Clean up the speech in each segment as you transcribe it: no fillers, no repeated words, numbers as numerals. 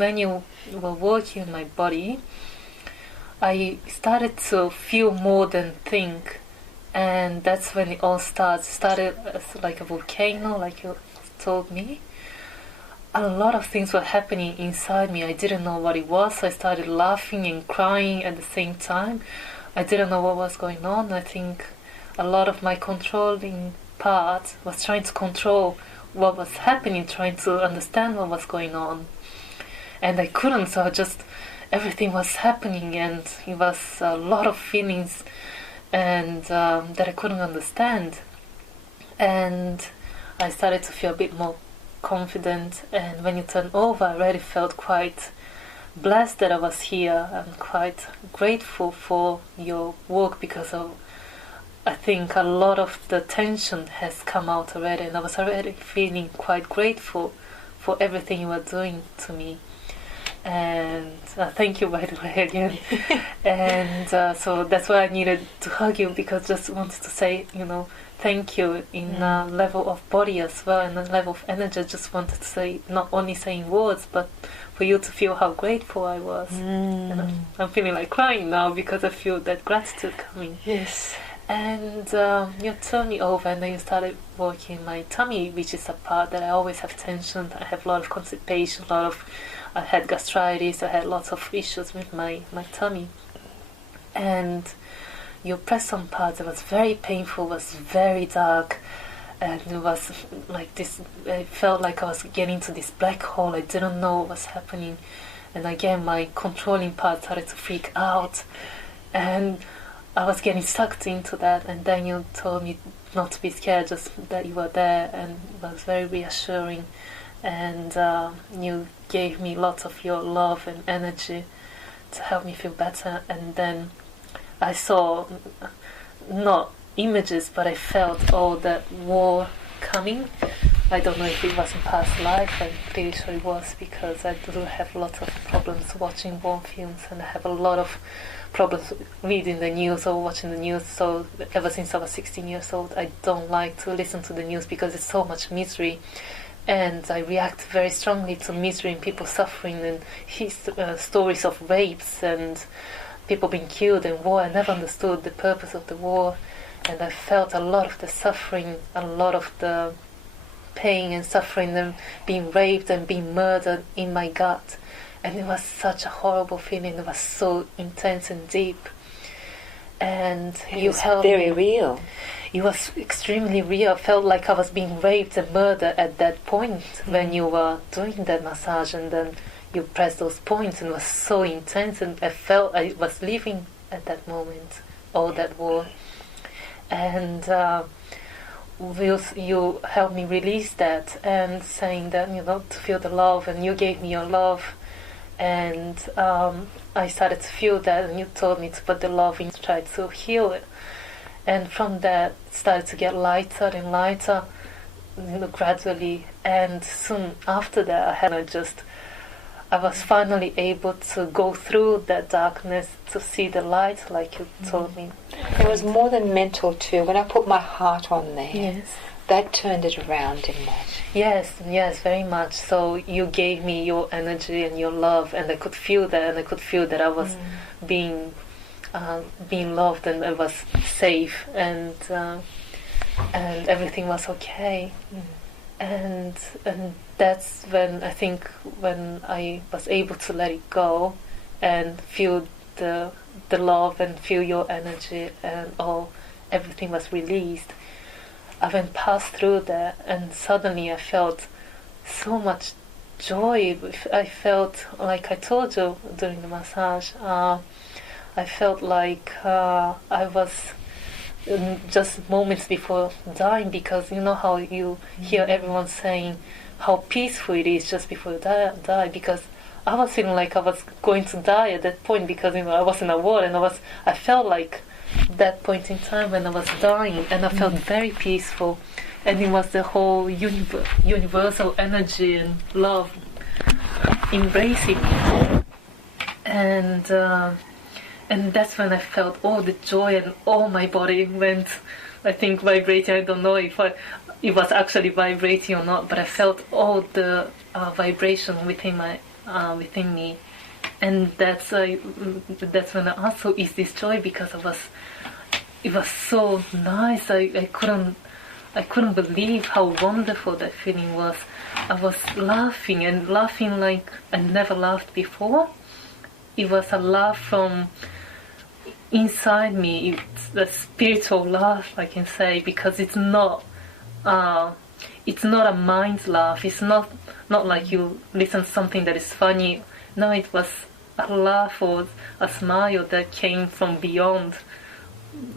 When you were working on my body, I started to feel more than think, and that's when it all started as like a volcano, like you told me. A lot of things were happening inside me. I didn't know what it was, so I started laughing and crying at the same time. I didn't know what was going on. I think a lot of my controlling part was trying to control what was happening, trying to understand what was going on, and I couldn't. So just everything was happening, and it was a lot of feelings, and that I couldn't understand. And I started to feel a bit more confident, and when you turn over, I already felt quite blessed that I was here. I'm quite grateful for your work, because I think a lot of the tension has come out already, and I was already feeling quite grateful for everything you were doing to me. And thank you, by the way, again. And so that's why I needed to hug you, because just wanted to say, thank you in a level of body as well, and a level of energy. I just wanted to say, not only saying words, but for you to feel how grateful I was. And I'm feeling like crying now, because I feel that gratitude coming. Yes. And you turned me over, and then you started working my tummy, which is a part that I always have tension. I have a lot of constipation, I had gastritis, I had lots of issues with my tummy. And you pressed some parts that was very painful, was very dark, and it was like this. I felt like I was getting into this black hole. I didn't know what was happening, and again my controlling part started to freak out, and I was getting sucked into that. And then you told me not to be scared, just that you were there, and it was very reassuring. And you gave me lots of your love and energy to help me feel better. And then I saw, not images, but I felt all that war coming. I don't know if it was in past life. I'm pretty sure it was, because I do have lots of problems watching war films, and I have a lot of problems reading the news or watching the news. So ever since I was 16 years old, I don't like to listen to the news, because it's so much misery. And I react very strongly to misery and people suffering, and stories of rapes and people being killed in war. I never understood the purpose of the war, and I felt a lot of the suffering, a lot of the pain and suffering, and being raped and being murdered in my gut. And it was such a horrible feeling. It was so intense and deep. And you helped me. Very real. It was extremely real. I felt like I was being raped and murdered at that point when you were doing that massage, and then you pressed those points, and it was so intense, and I felt I was living at that moment, all that war. And you helped me release that, and saying that, to feel the love, and you gave me your love. And I started to feel that, and you told me to put the love in to try to heal it. And from that, it started to get lighter and lighter, gradually. And soon after that, I was finally able to go through that darkness to see the light, like you told me. It was more than mental too. When I put my heart on there, yes, that turned it around, didn't it? Yes, very much. So you gave me your energy and your love, and I could feel that, and I could feel that I was being loved, and I was safe, and everything was okay. And that's when I think when I was able to let it go and feel the love and feel your energy, and everything was released. I went past through that, and suddenly I felt so much joy. I felt like I told you during the massage. I felt like I was just moments before dying, because you know how you hear everyone saying how peaceful it is just before you die, because I was feeling like I was going to die at that point, because I was in a war, and I felt like that point in time when I was dying, and I felt very peaceful, and it was the whole universal energy and love embracing me. And that's when I felt all the joy, and all my body went, I think, vibrating. I don't know if it was actually vibrating or not, but I felt all the vibration within my within me. And that's when I also is this joy, because it was so nice. I couldn't believe how wonderful that feeling was. I was laughing and laughing like I never laughed before. It was a laugh from inside me. It's a spiritual laugh, I can say, because it's not a mind laugh. It's not like you listen to something that is funny. No, it was a laugh or a smile that came from beyond,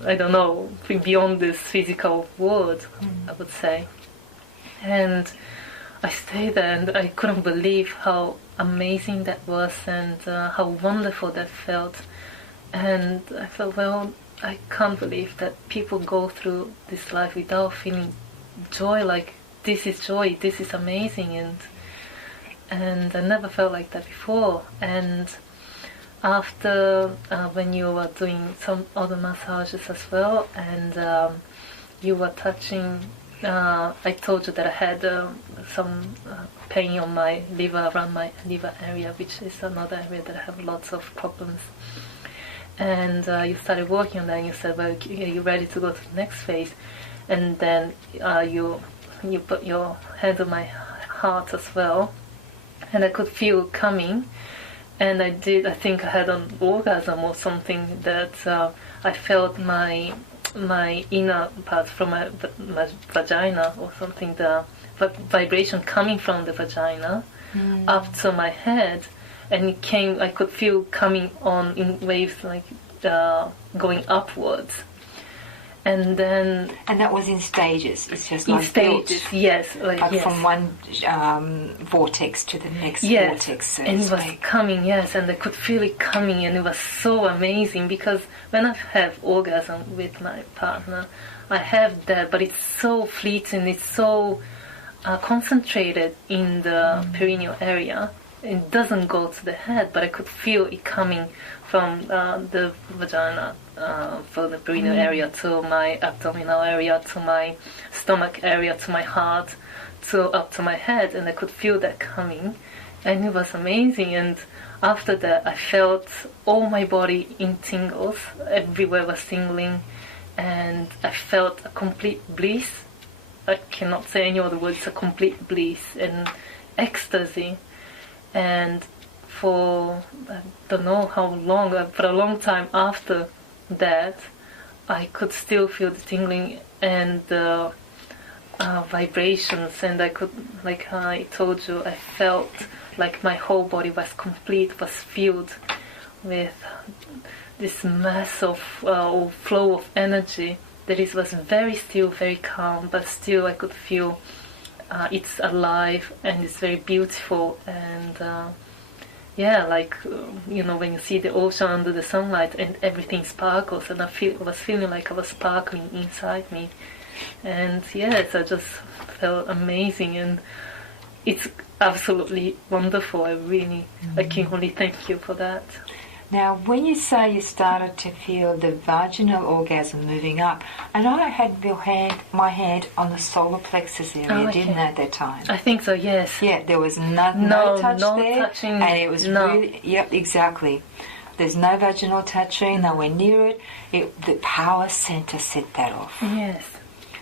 I don't know, beyond this physical world, I would say. And I stayed there and I couldn't believe how amazing that was, and how wonderful that felt. And I thought, well, I can't believe that people go through this life without feeling joy. Like, this is joy, this is amazing. And I never felt like that before. And after, when you were doing some other massages as well, and you were touching, I told you that I had some pain on my liver, around my liver area, which is another area that I have lots of problems. And you started working on that, and you said, well, you're ready to go to the next phase. And then you put your hand on my heart as well, and I could feel it coming. And I think I had an orgasm or something, that I felt my inner part from my vagina or something, the vibration coming from the vagina up to my head, and it came, I could feel coming on in waves, like going upwards. And that was in stages. It's just in like stages, built, yes, like yes. From one vortex to the next yes. vortex. So and it was coming, yes, and I could feel it coming, and it was so amazing, because when I have orgasm with my partner, I have that, but it's so fleeting, it's so concentrated in the perineal area. It doesn't go to the head, but I could feel it coming from the vagina, from the perineal area to my abdominal area, to my stomach area, to my heart, to up to my head, and I could feel that coming, and it was amazing. And after that, I felt all my body in tingles, everywhere was tingling, and I felt a complete bliss. I cannot say any other words, a complete bliss and ecstasy. And for I don't know how long, for a long time after that, I could still feel the tingling and the vibrations, and I could, like I told you, I felt like my whole body was complete, was filled with this mass of flow of energy that was very still, very calm, but still I could feel it's alive and it's very beautiful. And yeah, like when you see the ocean under the sunlight and everything sparkles, and I was feeling like I was sparkling inside me. And yes, I just felt amazing, and it's absolutely wonderful. I can only thank you for that. Now, when you say you started to feel the vaginal orgasm moving up, and I had my hand on the solar plexus area, didn't I, at that time? I think so, yes. Yeah, there was no touch there, touching, and it was really, yep, exactly. There's no vaginal touching, nowhere near it. The power center set that off. Yes.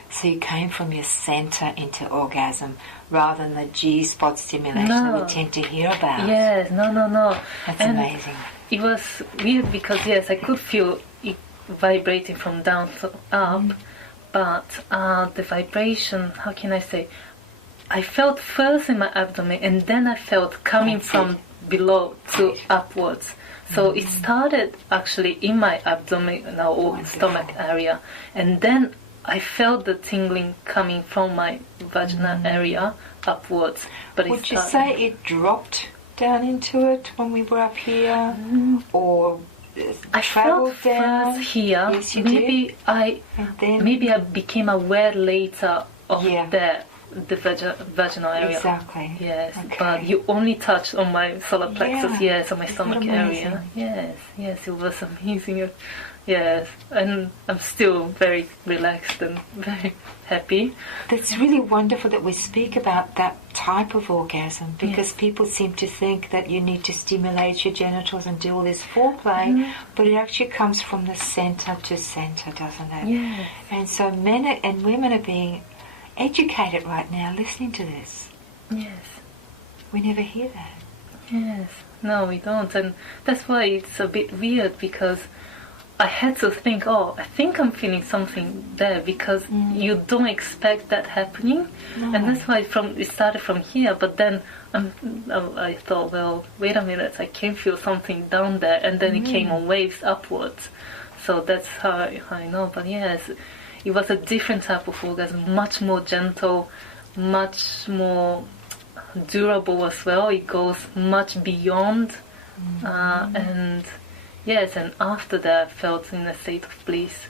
So you came from your center into orgasm rather than the G-spot stimulation that we tend to hear about. Yes, no. That's amazing. It was weird because, yes, I could feel it vibrating from down to up, but the vibration, how can I say, I felt first in my abdomen, and then I felt coming from below to upwards. So it started actually in my abdomen or stomach area, and then I felt the tingling coming from my vaginal area upwards. But would you say it dropped down into it when we were up here, or I travelled felt down? first here. Yes, you maybe did. maybe I became aware later of that the vaginal area. Exactly. Yes, Okay. but you only touched on my solar plexus, Yeah. yes, on my Isn't stomach it area. amazing? Yes, it was amazing. Yes, and I'm still very relaxed and very happy. That's really wonderful that we speak about that type of orgasm, because people seem to think that you need to stimulate your genitals and do all this foreplay, but it actually comes from the center to center, doesn't it? Yes. And so men and women are being educated right now listening to this. Yes. We never hear that. Yes. No, we don't, and that's why it's a bit weird, because I had to think, oh, I think I'm feeling something there, because you don't expect that happening. No. And that's why it started from here, but then I thought, well, wait a minute, I can feel something down there, and then it came on waves upwards. So that's how I know. But yes, it was a different type of orgasm, much more gentle, much more durable as well. It goes much beyond, and yes, and after that I felt in a state of bliss.